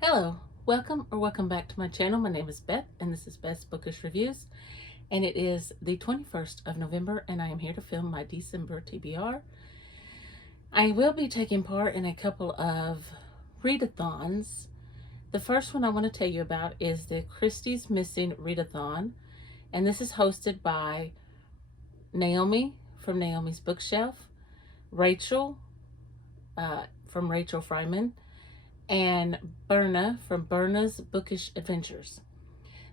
Hello, welcome back to my channel. My name is Beth and this is Beth's Bookish Reviews, and it is the 21st of November and I am here to film my December TBR. I will be taking part in a couple of readathons. The first one I want to tell you about is the Christie's Missing Readathon, and this is hosted by Naomi from Naomi's Bookshelf, Rachel from Rachel Fryman, and Berna from Berna's Bookish Adventures.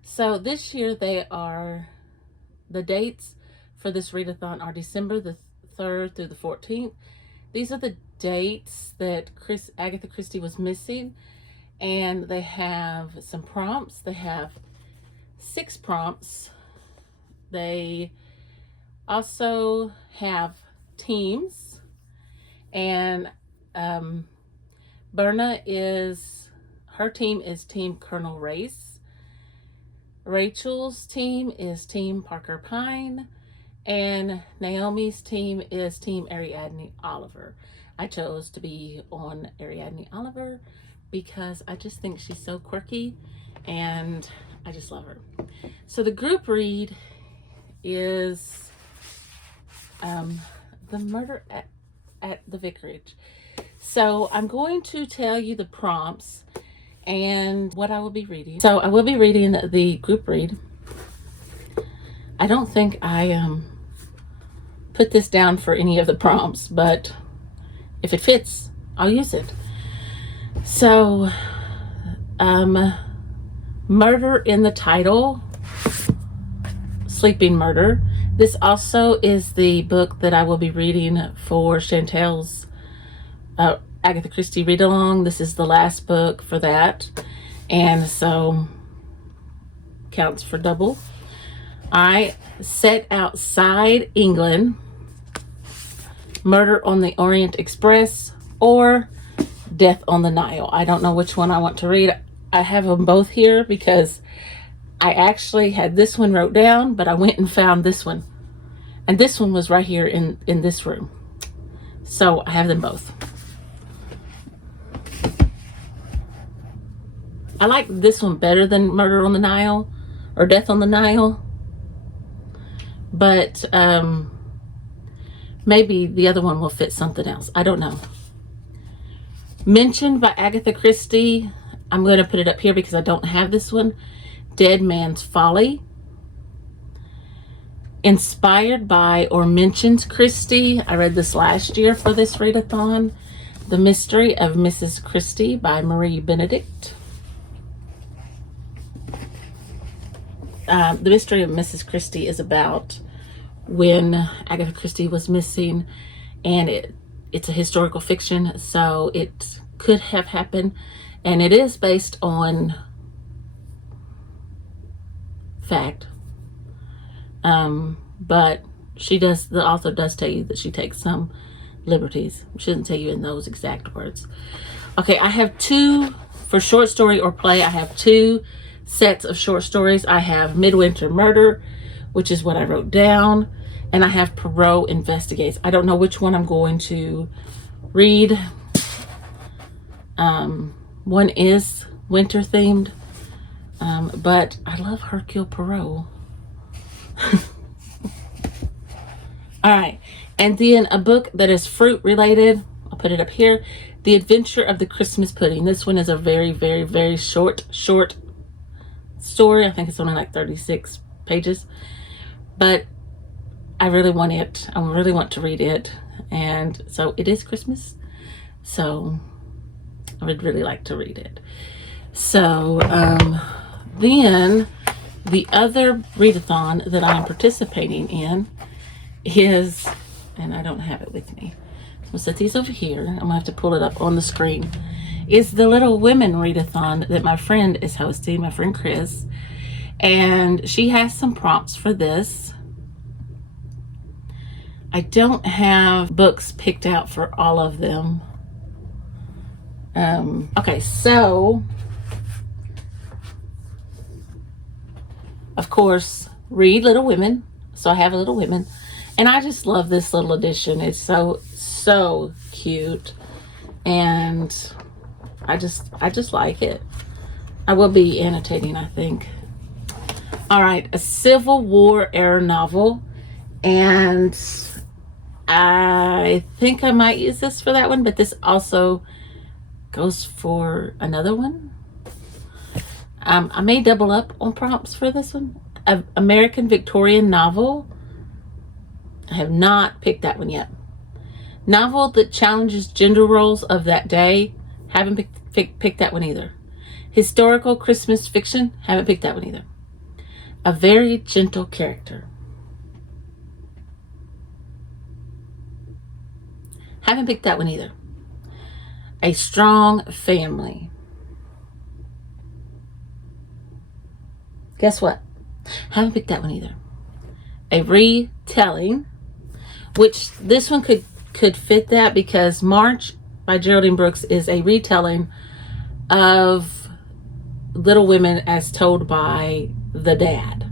So this year the dates for this readathon are December the 3rd through the 14th. These are the dates that Agatha Christie was missing, and they have some prompts. They have 6 prompts. They also have teams, and Berna her team is Team Colonel Race. Rachel's team is Team Parker Pine, and Naomi's team is Team Ariadne Oliver. I chose to be on Ariadne Oliver because I just think she's so quirky and I just love her. So the group read is The Murder at the Vicarage. So I'm going to tell you the prompts and what I will be reading. So I will be reading the group read. I don't think I put this down for any of the prompts, but if it fits, I'll use it. So, murder in the title, Sleeping Murder. This also is the book that I will be reading for Chantel's Agatha Christie read along. This is the last book for that, and so counts for double. I Set Outside England, Murder on the Orient Express, or Death on the Nile. I don't know which one I want to read. I have them both here because I actually had this one wrote down, but I went and found this one, and this one was right here in this room, so I have them both. I like this one better than Murder on the Nile or Death on the Nile, but maybe the other one will fit something else. I don't know. Mentioned by Agatha Christie. I'm going to put it up here because I don't have this one. Dead Man's Folly. Inspired by or mentions Christie. I read this last year for this readathon. The Mystery of Mrs. Christie by Marie Benedict. The Mystery of Mrs. Christie is about when Agatha Christie was missing, and it's a historical fiction, so it could have happened, and it is based on fact. But the author does tell you that she takes some liberties. She doesn't tell you in those exact words. Okay, I have 2 for short story or play. I have 2 sets of short stories. I have Midwinter Murder, which is what I wrote down, and I have Poirot Investigates. I don't know which one I'm going to read. One is winter themed, but I love Hercule Poirot. All right, and then a book that is fruit related, I'll put it up here, The Adventure of the Christmas Pudding. This one is a very, very, very short story. I think it's only like 36 pages, but I really want it. I really want to read it, and so it is Christmas, so I would really like to read it. So then the other readathon that I'm participating in is, and I don't have it with me, I'll set these over here. I'm gonna have to pull it up on the screen. Is the Little Women readathon that my friend is hosting, my friend Chris, and she has some prompts for this. I don't have books picked out for all of them. Okay, so of course, read Little Women. So I have a Little Women, and I just love this little edition. It's so cute, and I just like it. I will be annotating, I think. All right, a Civil War era novel, and I think I might use this for that one, but this also goes for another one. I may double up on prompts for this one. American Victorian novel. I have not picked that one yet. Novel that challenges gender roles of that day. Haven't picked that one either. Historical Christmas fiction. Haven't picked that one either. A very gentle character. Haven't picked that one either. A strong family. Guess what? Haven't picked that one either. A retelling, which this one could fit that, because March by Geraldine Brooks is a retelling of Little Women as told by the dad.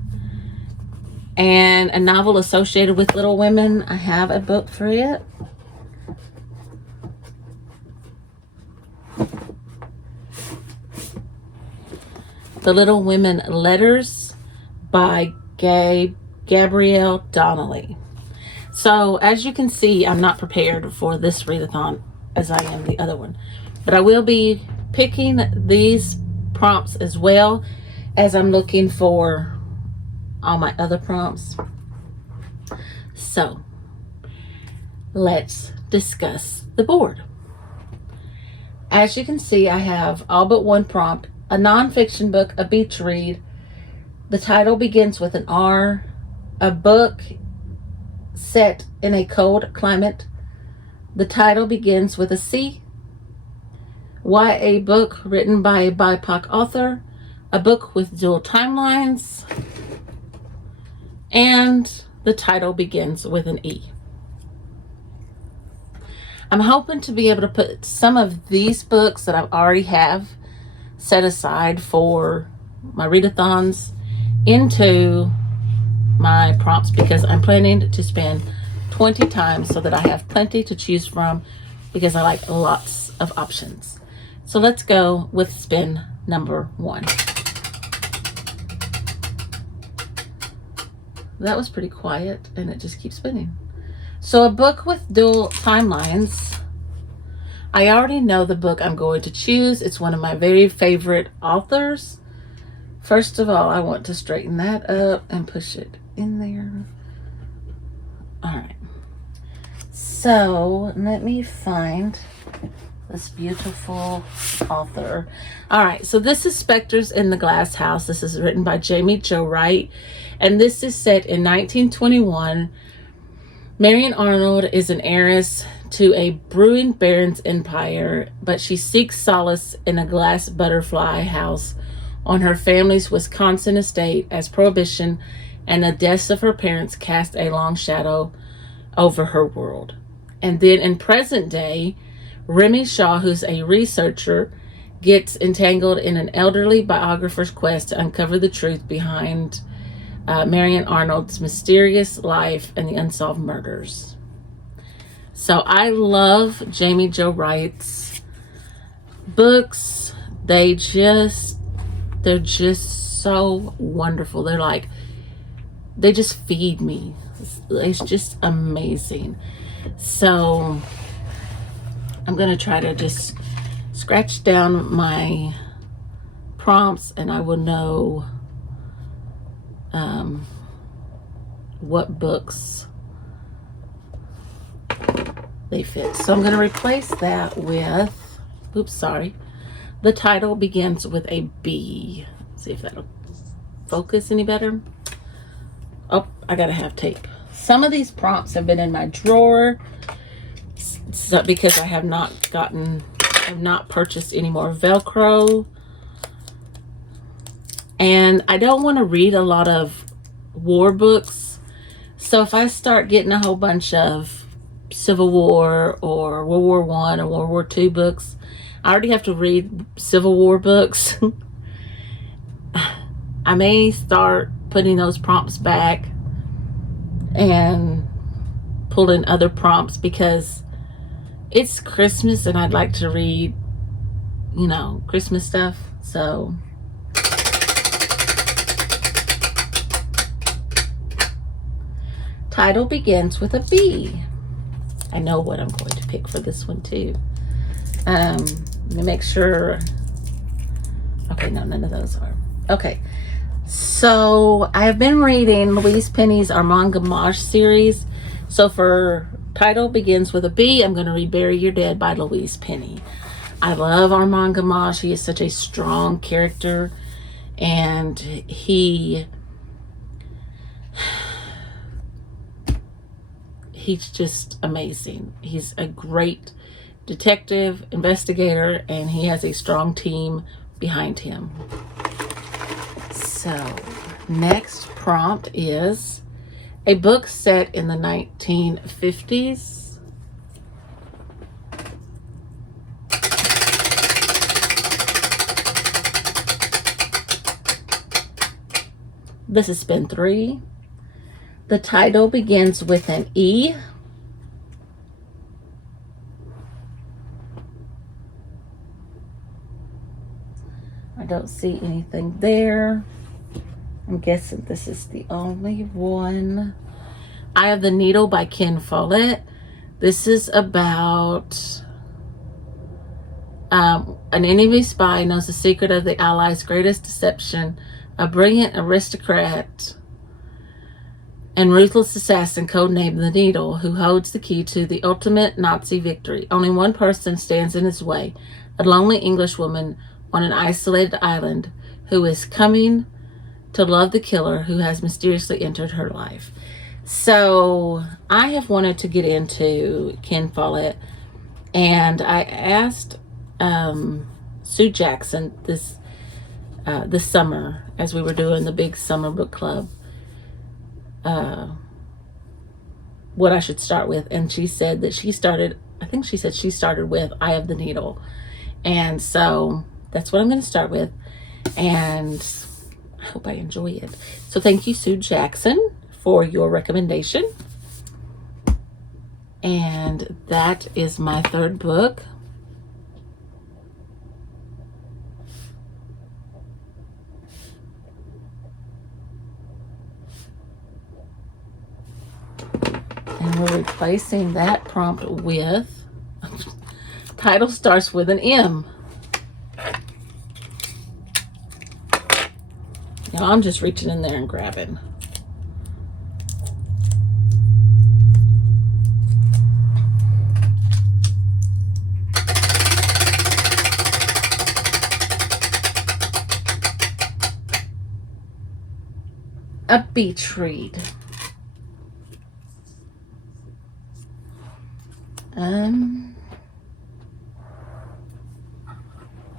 And a novel associated with Little Women, I have a book for it. The Little Women Letters by Gabrielle Donnelly. So as you can see, I'm not prepared for this readathon as I am the other one, but I will be picking these prompts as well as I'm looking for all my other prompts. So let's discuss the board. As you can see, I have all but one prompt: a nonfiction book, a beach read. The title begins with an R. A book set in a cold climate. The title begins with a C. YA book written by a BIPOC author. A book with dual timelines. And the title begins with an E. I'm hoping to be able to put some of these books that I already have set aside for my readathons into my prompts, because I'm planning to spend 20 times so that I have plenty to choose from, because I like lots of options. So let's go with spin number 1. That was pretty quiet and it just keeps spinning. So a book with dual timelines. I already know the book I'm going to choose. It's one of my very favorite authors. First of all, I want to straighten that up and push it in there. All right. So let me find this beautiful author. All right. So this is Spectres in the Glass House. This is written by Jamie Jo Wright. And this is set in 1921. Marion Arnold is an heiress to a brewing baron's empire, but she seeks solace in a glass butterfly house on her family's Wisconsin estate, as Prohibition and the deaths of her parents cast a long shadow over her world. And then in present day, Remy Shaw, who's a researcher, gets entangled in an elderly biographer's quest to uncover the truth behind Marion Arnold's mysterious life and the unsolved murders. So I love Jamie Jo Wright's books. They're just so wonderful. They just feed me. It's just amazing. So I'm going to try to just scratch down my prompts and I will know what books they fit. So I'm going to replace that with, the title begins with a B. See if that'll focus any better. Oh, I gotta have tape. Some of these prompts have been in my drawer because I have not purchased any more Velcro. And I don't want to read a lot of war books. So if I start getting a whole bunch of Civil War or World War I or World War II books, I already have to read Civil War books. I may start putting those prompts back and pull in other prompts because it's Christmas and I'd like to read you know, Christmas stuff. So title begins with a B. I know what I'm going to pick for this one too. Let me make sure. Okay, no, none of those are. Okay, so I have been reading Louise Penny's Armand Gamache series. So for title begins with a B, I'm going to read Bury Your Dead by Louise Penny. I love Armand Gamache. He is such a strong character, and he's just amazing. He's a great detective, investigator, and he has a strong team behind him. So, next prompt is a book set in the 1950s. This is spin 3. The title begins with an E. I don't see anything there. I'm guessing this is the only one. Eye of the Needle by Ken Follett. This is about an enemy spy knows the secret of the Allies' greatest deception. A brilliant aristocrat and ruthless assassin codenamed the Needle, who holds the key to the ultimate Nazi victory. Only one person stands in his way, a lonely Englishwoman on an isolated island who is coming to love the killer who has mysteriously entered her life. So I have wanted to get into Ken Follett, and I asked Sue Jackson this summer, as we were doing the big summer book club, what I should start with, and she said that she started with Eye of the Needle, and so that's what I'm going to start with, and I hope I enjoy it. So thank you, Sue Jackson, for your recommendation. And that is my third book. And we're replacing that prompt with title starts with an M. Now I'm just reaching in there and grabbing. A beach read.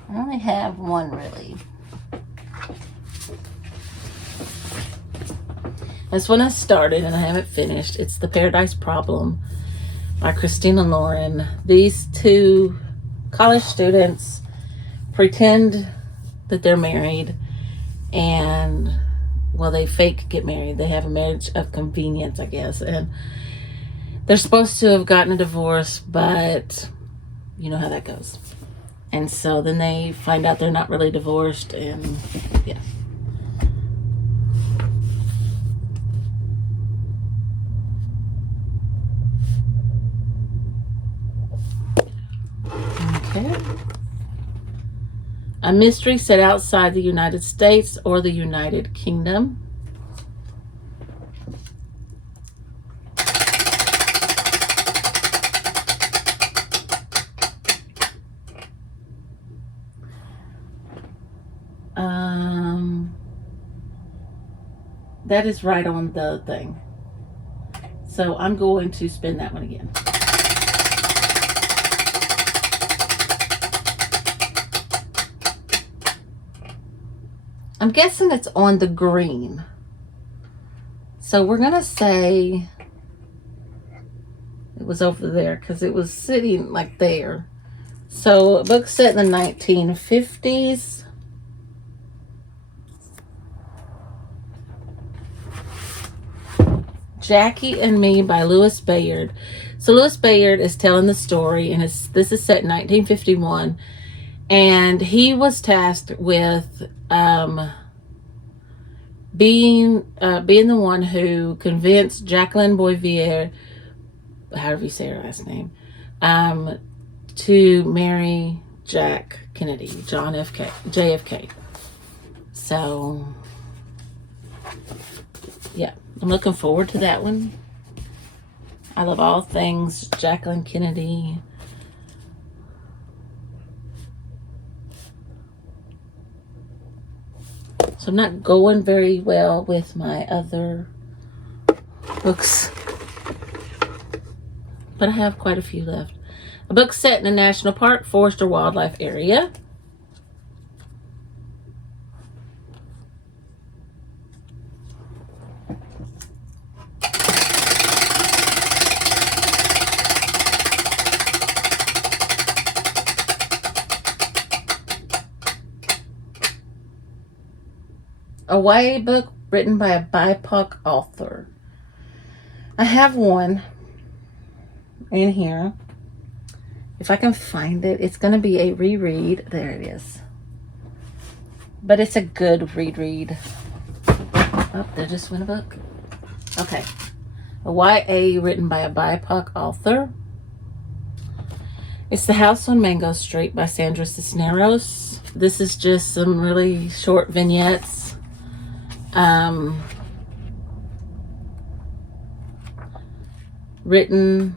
I only have one really. This one I started and I haven't finished. It's The Paradise Problem by Christina Lauren. These two college students pretend that they're married, and well, they fake get married. They have a marriage of convenience, I guess, and they're supposed to have gotten a divorce, but you know how that goes. And so then they find out they're not really divorced, and yeah. Okay. A mystery set outside the United States or the United Kingdom. That is right on the thing. So I'm going to spin that one again. I'm guessing it's on the green. So we're going to say it was over there because it was sitting like there. So a book set in the 1950s. Jackie and Me by Louis Bayard. So Louis Bayard is telling the story, and this is set in 1951, And he was tasked with being the one who convinced Jacqueline Bouvier, however you say her last name, to marry Jack Kennedy, JFK. So, yeah, I'm looking forward to that one. I love all things Jacqueline Kennedy. So I'm not going very well with my other books, but I have quite a few left. A book set in a national park, forest, or wildlife area. A YA book written by a BIPOC author. I have one in here. If I can find it, it's going to be a reread. There it is. But it's a good reread. Oh, there just went a book. Okay. A YA written by a BIPOC author. It's The House on Mango Street by Sandra Cisneros. This is just some really short vignettes. Written,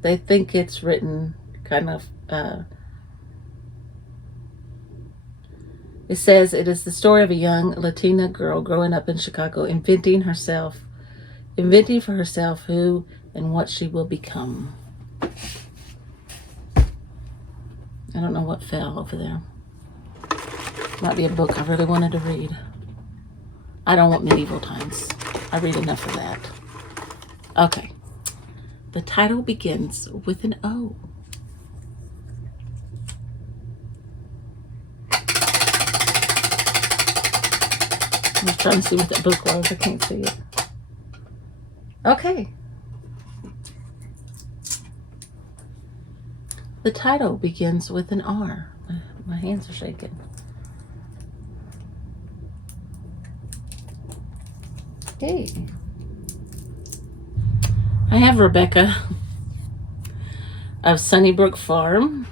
they think it's written kind of, it says it is the story of a young Latina girl growing up in Chicago, inventing for herself who and what she will become. I don't know what fell over there. Might be a book I really wanted to read. I don't want medieval times. I read enough of that. Okay. The title begins with an O. I was trying to see what that book was. I can't see it. Okay. The title begins with an R. My hands are shaking. Okay. I have Rebecca of Sunnybrook Farm.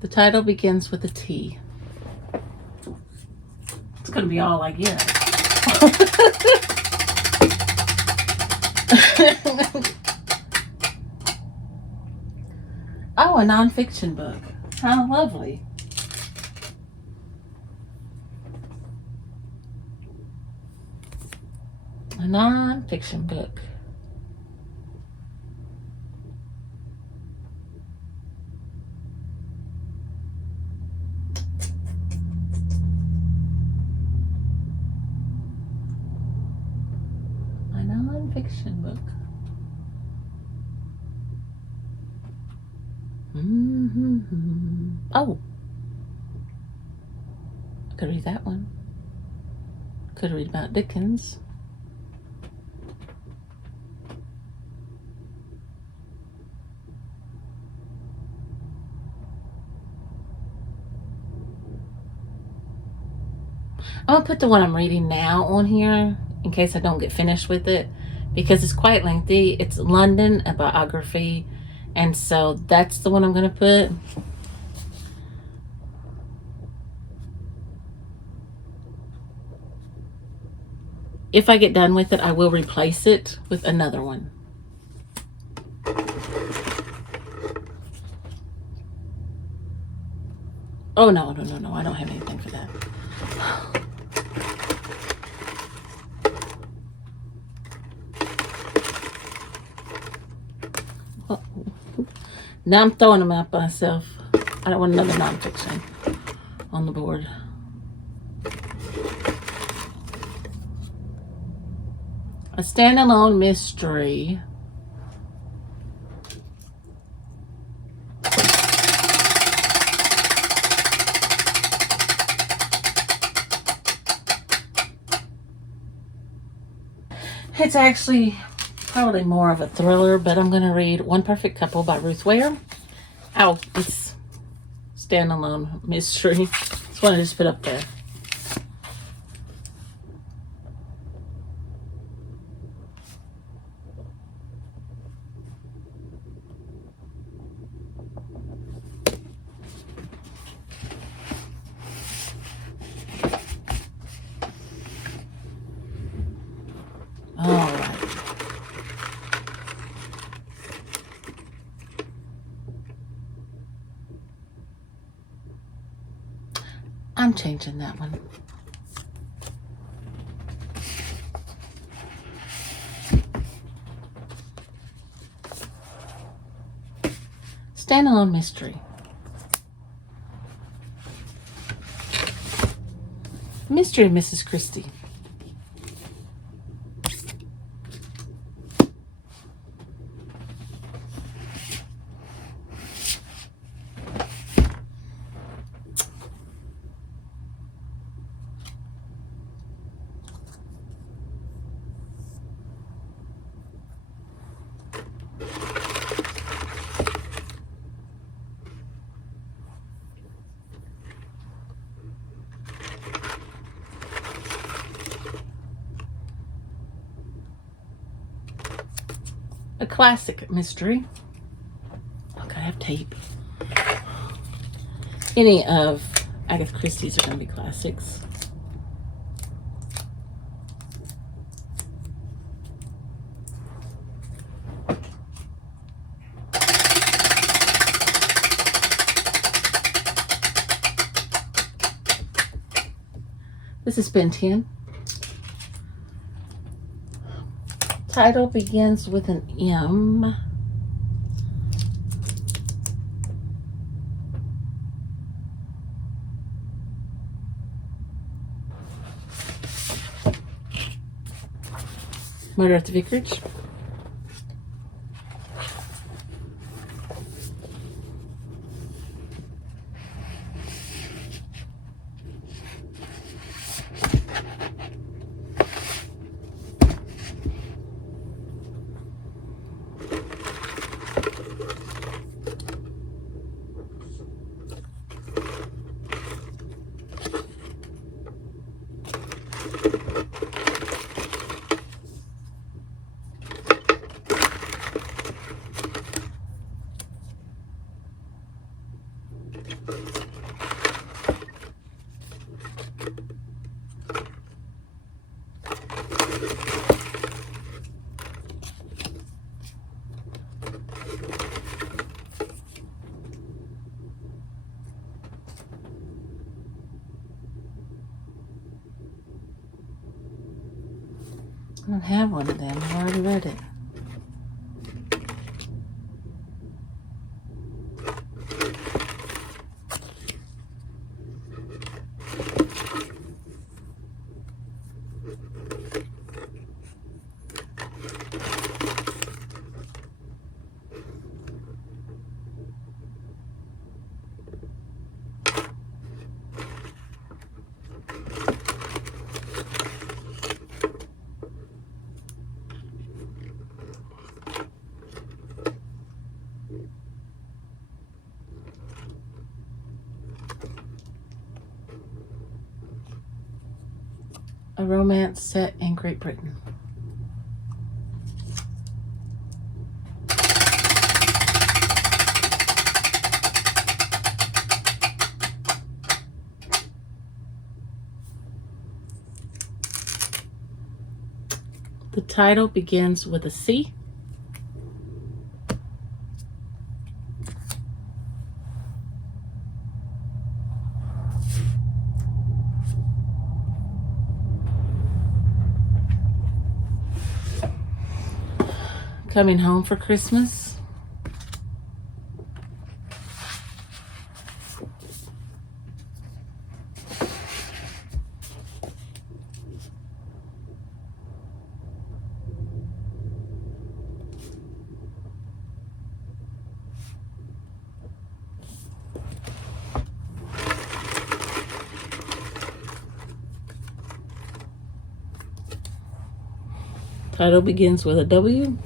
The title begins with a T. It's going to be all I get. Oh, a nonfiction book. How lovely. A nonfiction book. A nonfiction book. Oh, I could read that one. Could read about Dickens. I'm gonna put the one I'm reading now on here in case I don't get finished with it because it's quite lengthy. It's London, a biography, and so that's the one I'm gonna put. If I get done with it, I will replace it with another one. Oh, no, I don't have anything for that. Oh. Now I'm throwing them out by myself. I don't want another nonfiction on the board. A standalone mystery. It's actually probably more of a thriller, but I'm going to read One Perfect Couple by Ruth Ware. Oh, it's standalone mystery. That's what I just put up there. All right. I'm changing that one. Standalone mystery. Mystery of Mrs. Christie. A classic mystery. Look, I have tape. Any of Agatha Christie's are going to be classics. This is spin 10. Title begins with an M. Murder at the Vicarage. I don't have one of them. I've already read it. A romance set in Great Britain. The title begins with a C. Coming Home for Christmas. Title begins with a W.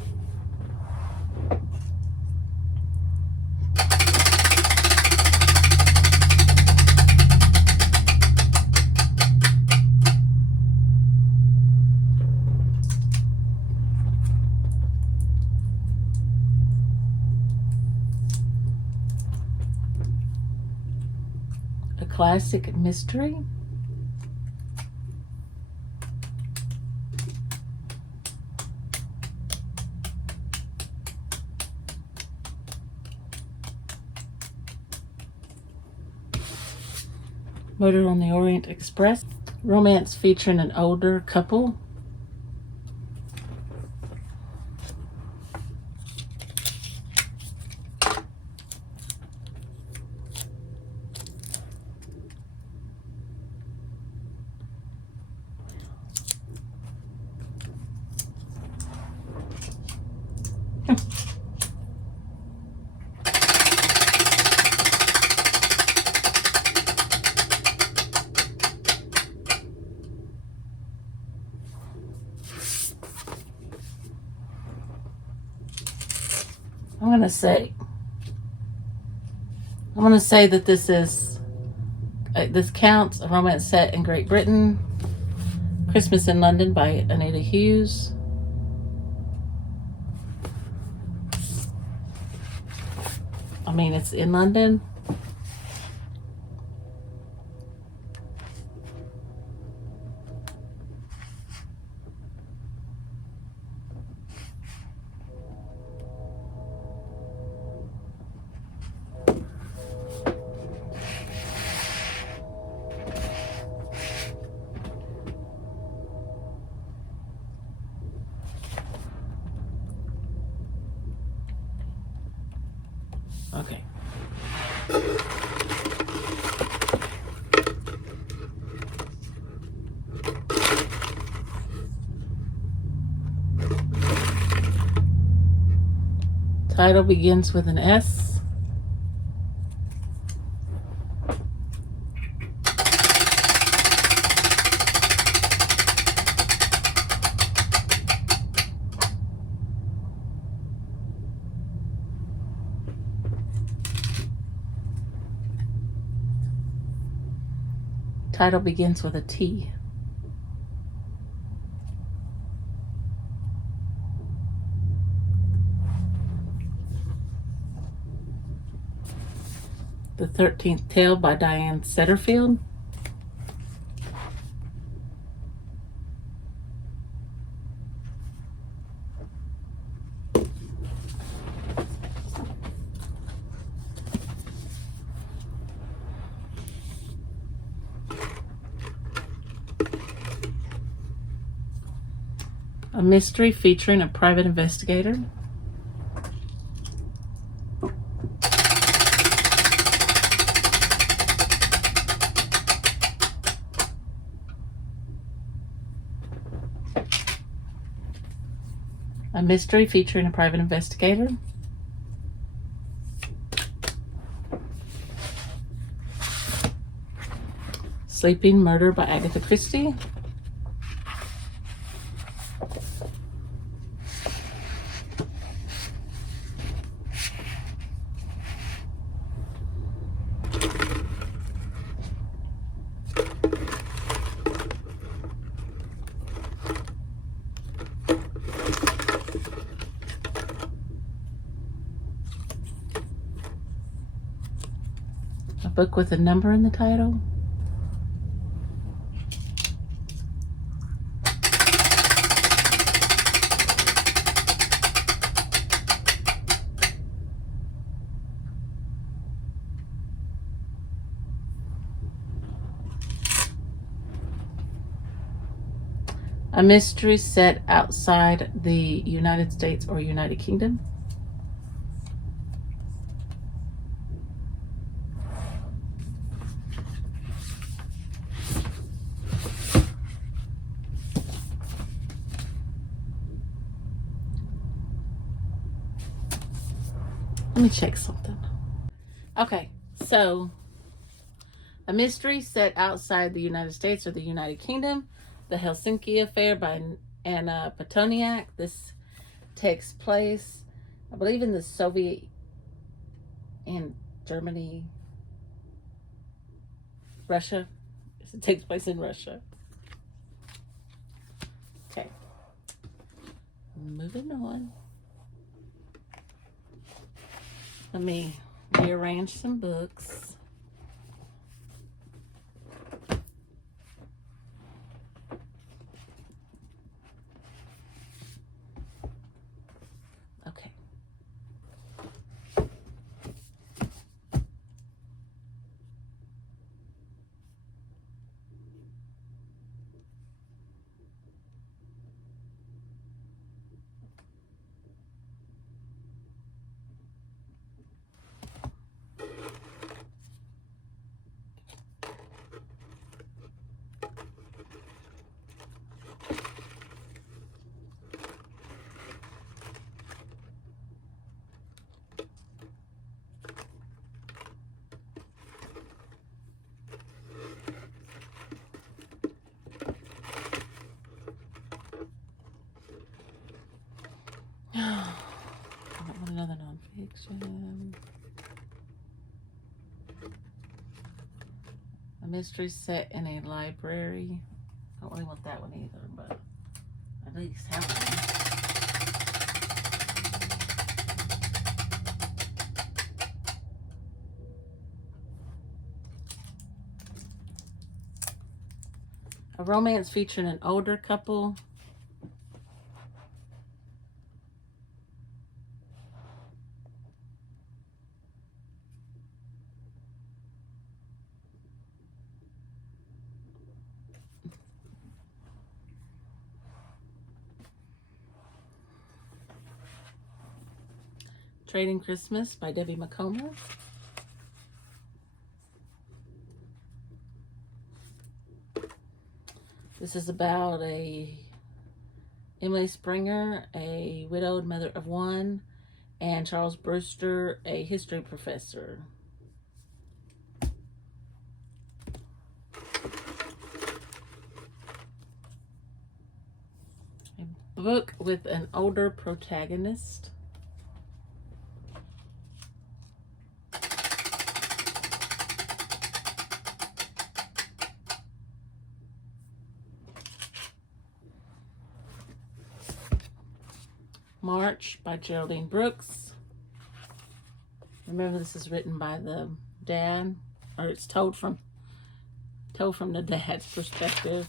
A classic mystery. Murder on the Orient Express. Romance featuring an older couple. I'm gonna say that this counts a romance set in Great Britain. Christmas in London by Anita Hughes. I mean, it's in London. Okay. Title begins with an S. Title begins with a T. The 13th Tale by Diane Setterfield. A mystery featuring a private investigator. A mystery featuring a private investigator. Sleeping Murder by Agatha Christie. A book with a number in the title. A mystery set outside the United States or United Kingdom. Let me check something. Okay, so a mystery set outside the United States or the United Kingdom. The Helsinki Affair by and Petoniak. This takes place, I believe, in the Soviet and Germany, Russia. It takes place in Russia. Okay. Moving on. Let me rearrange some books. Okay. I want another nonfiction. A mystery set in a library. I don't really want that one either, but at least have one. A romance featuring an older couple. Trading Christmas by Debbie McComber. This is about Emily Springer, a widowed mother of one, and Charles Brewster, a history professor. A book with an older protagonist. March by Geraldine Brooks. Remember, this is written by the dad, or it's told from the dad's perspective.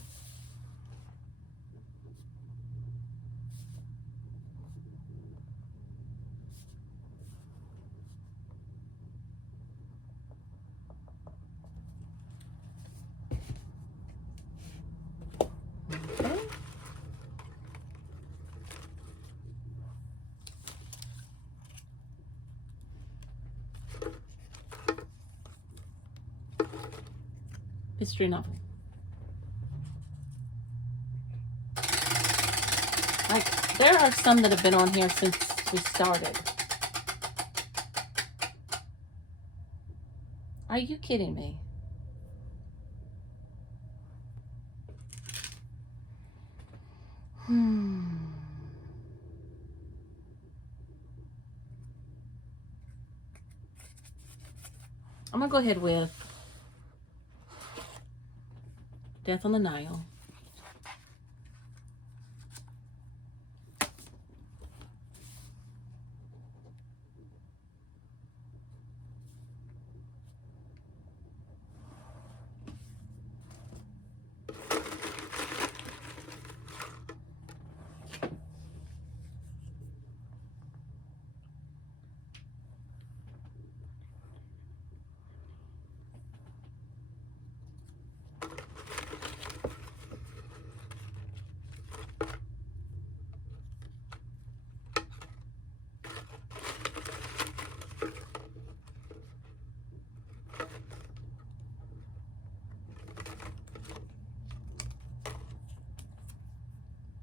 Okay. Mystery novel. Like, there are some that have been on here since we started. Are you kidding me? I'm gonna go ahead with Death on the Nile.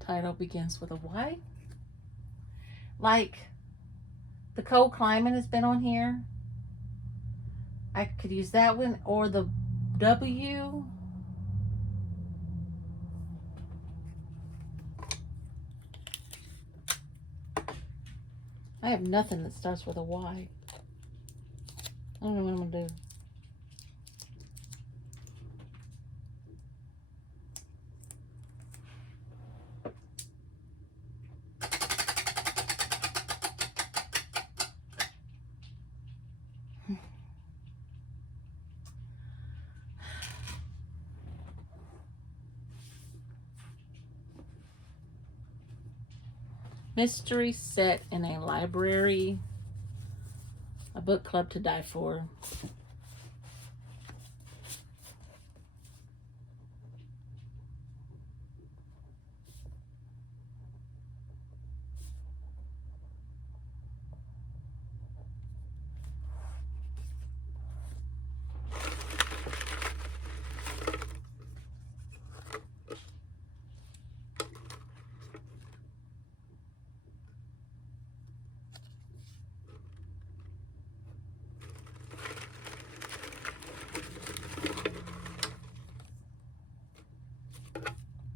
Title begins with a Y. Like, the cold climate has been on here. I could use that one, or the W. I have nothing that starts with a Y. I don't know what I'm going to do. Mystery set in a library. A book club to die for.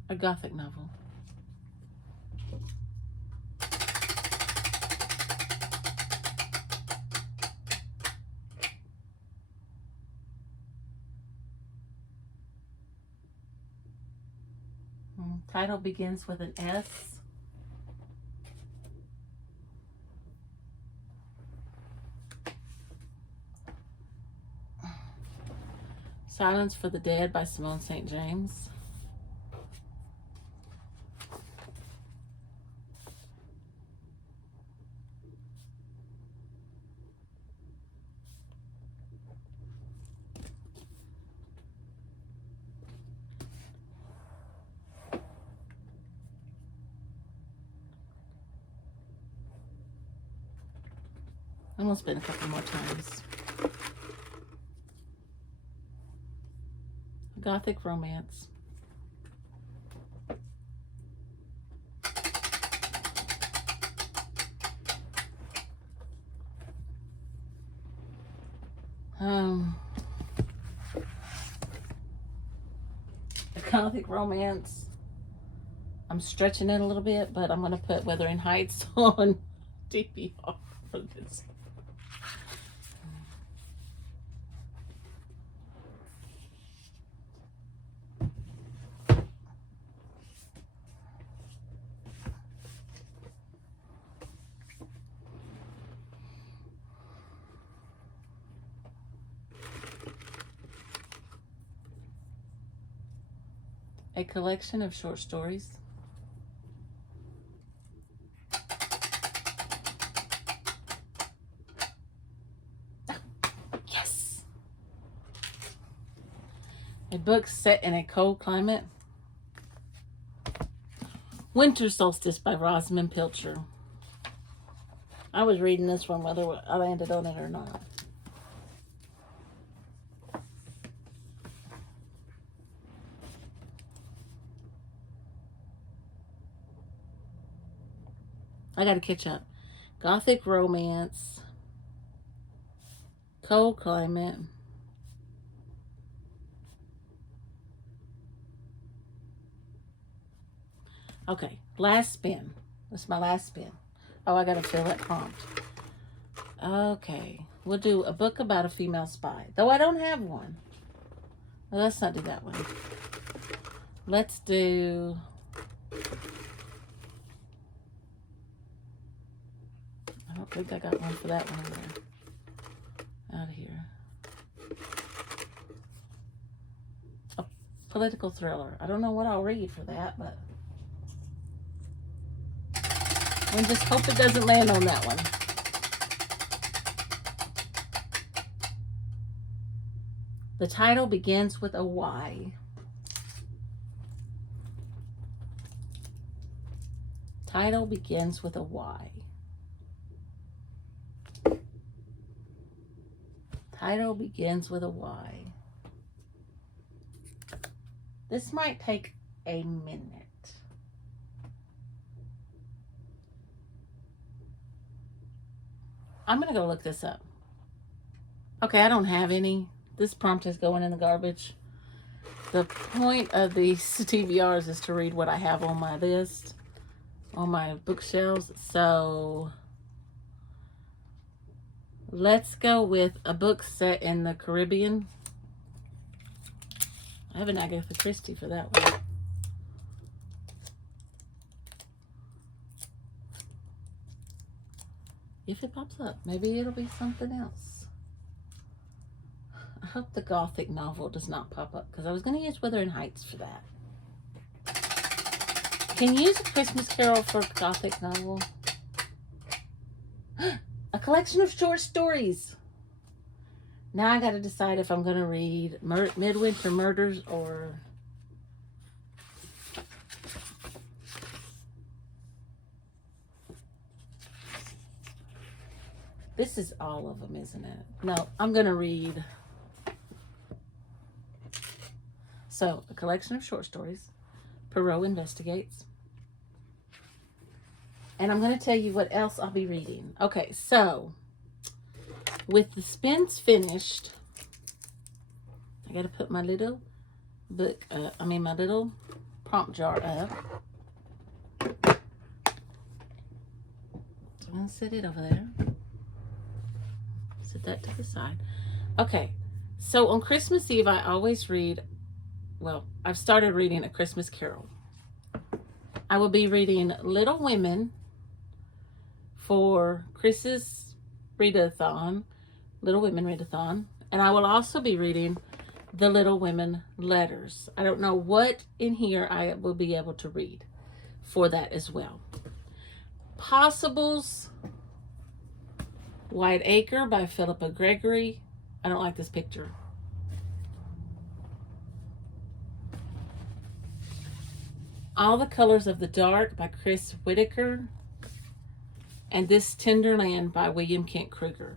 A Gothic novel. Title begins with an S. Silence for the Dead by Simone St. James. I'm going to spin a couple more times. Gothic romance. A Gothic romance. I'm stretching it a little bit, but I'm going to put Wuthering Heights on TBR for this. A collection of short stories. Yes! A book set in a cold climate. Winter Solstice by Rosamund Pilcher. I was reading this one whether I landed on it or not. I gotta catch up. Gothic romance. Cold climate. Okay, last spin. This is my last spin. Oh, I gotta fill that prompt. Okay, we'll do a book about a female spy. Though I don't have one. Well, let's not do that one. Let's do... I don't think I got one for that one either. Out of here. A political thriller. I don't know what I'll read for that, but... we just hope it doesn't land on that one. The title begins with a Y. Title begins with a Y. Title begins with a Y. This might take a minute. I'm going to go look this up. Okay, I don't have any. This prompt is going in the garbage. The point of these TBRs is to read what I have on my list, on my bookshelves. So Let's go with a book set in the Caribbean. I have an Agatha Christie for that one. If it pops up, maybe it'll be something else. I hope the Gothic novel does not pop up, because I was going to use Wuthering Heights for that. Can you use A Christmas Carol for a Gothic novel? A collection of short stories. Now I got to decide if I'm going to read Midwinter Murders or... This is all of them, isn't it? No, I'm going to read... So, A Collection of Short Stories. Poirot Investigates. And I'm going to tell you what else I'll be reading. Okay, so, with the spins finished, I got to put my little book, my little prompt jar up. So I'm going to set it over there. Set that to the side. Okay, so on Christmas Eve, I always read, well, I've started reading A Christmas Carol. I will be reading Little Women for Chris's Readathon, Little Women Readathon, and I will also be reading the Little Women letters. I don't know what in here I will be able to read for that as well. Possibles, White Acre by Philippa Gregory. I don't like this picture. All the Colors of the Dark by Chris Whitaker. And This Tender Land by William Kent Kruger.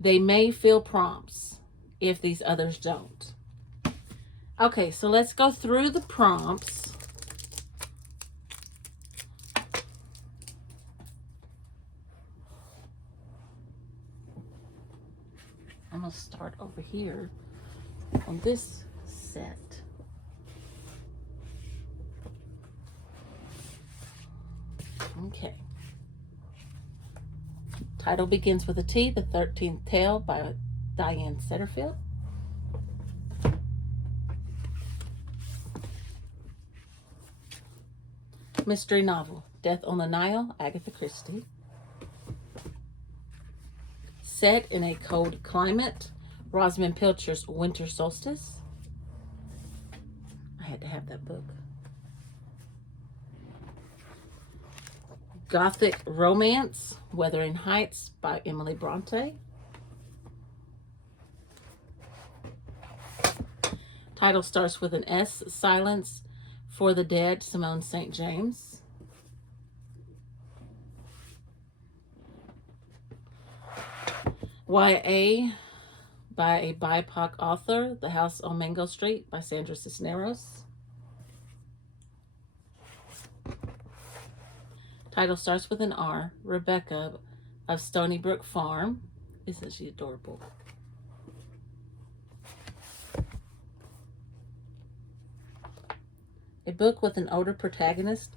They may fill prompts if these others don't. Okay, so let's go through the prompts. I'm going to start over here on this set. Okay. Title begins with a T, The 13th Tale by Diane Setterfield. Mystery novel, Death on the Nile, Agatha Christie. Set in a cold climate, Rosamund Pilcher's Winter Solstice. I had to have that book. Gothic romance, Wuthering Heights by Emily Bronte. Title starts with an S, Silence for the Dead, Simone St. James. YA by a BIPOC author, The House on Mango Street by Sandra Cisneros. Title starts with an R, Rebecca of Stony Brook Farm. Isn't she adorable? A book with an older protagonist,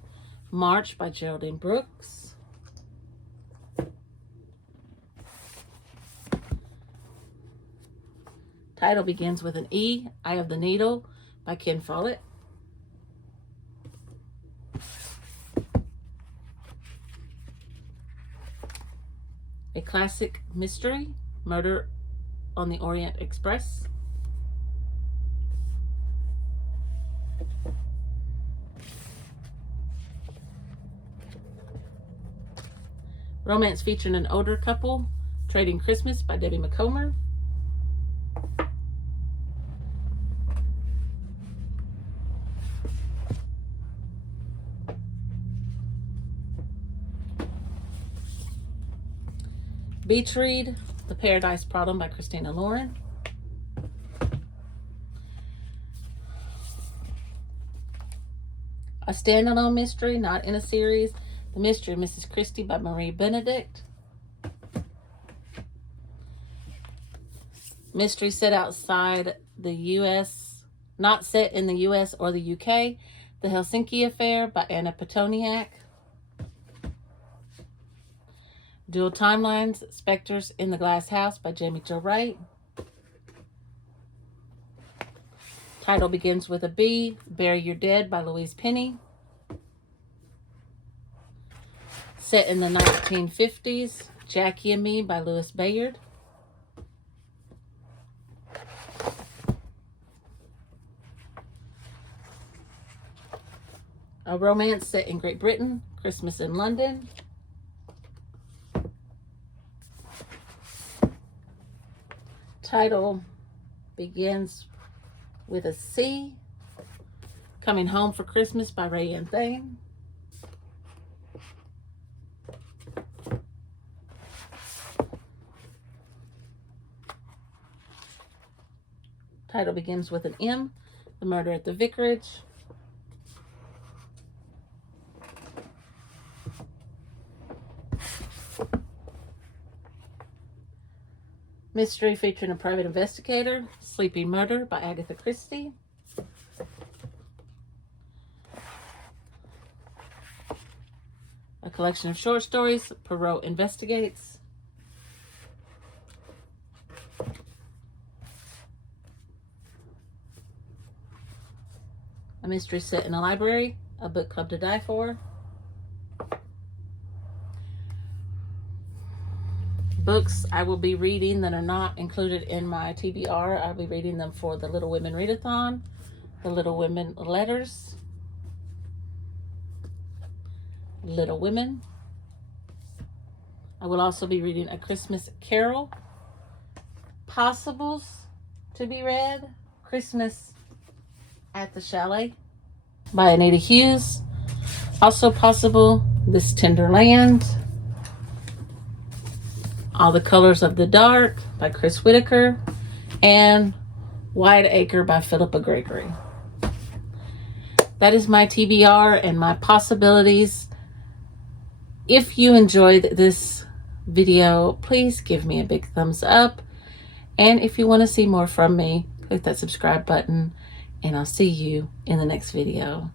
March by Geraldine Brooks. Title begins with an E, Eye of the Needle by Ken Follett. A classic mystery, Murder on the Orient Express. Romance featuring an older couple, Trading Christmas by Debbie McComber. Beach Read, The Paradise Problem by Christina Lauren. A standalone mystery, not in a series, The Mystery of Mrs. Christie by Marie Benedict. Mystery set outside the U.S., not set in the U.S. or the U.K., The Helsinki Affair by Anna Petoniak. Dual Timelines, Spectres in the Glass House by Jamie Jo Wright. Title begins with a B. Bury Your Dead by Louise Penny. Set in the 1950s, Jackie and Me by Louis Bayard. A romance set in Great Britain, Christmas in London. Title begins with a C. Coming Home for Christmas by Readathon. Title begins with an M. The Murder at the Vicarage. Mystery featuring a private investigator, Sleeping Murder by Agatha Christie. A collection of short stories, Poirot Investigates. A mystery set in a library, A Book Club to Die For. Books I will be reading that are not included in my TBR. I'll be reading them for the Little Women Readathon, the Little Women Letters, Little Women. I will also be reading A Christmas Carol, Possibles to be read, Christmas at the Chalet by Anita Hughes. Also possible, This Tender Land, All the Colors of the Dark by Chris Whitaker, and Wide Acre by Philippa Gregory. That is my TBR and my possibilities. If you enjoyed this video, please give me a big thumbs up. And if you want to see more from me, click that subscribe button, and I'll see you in the next video.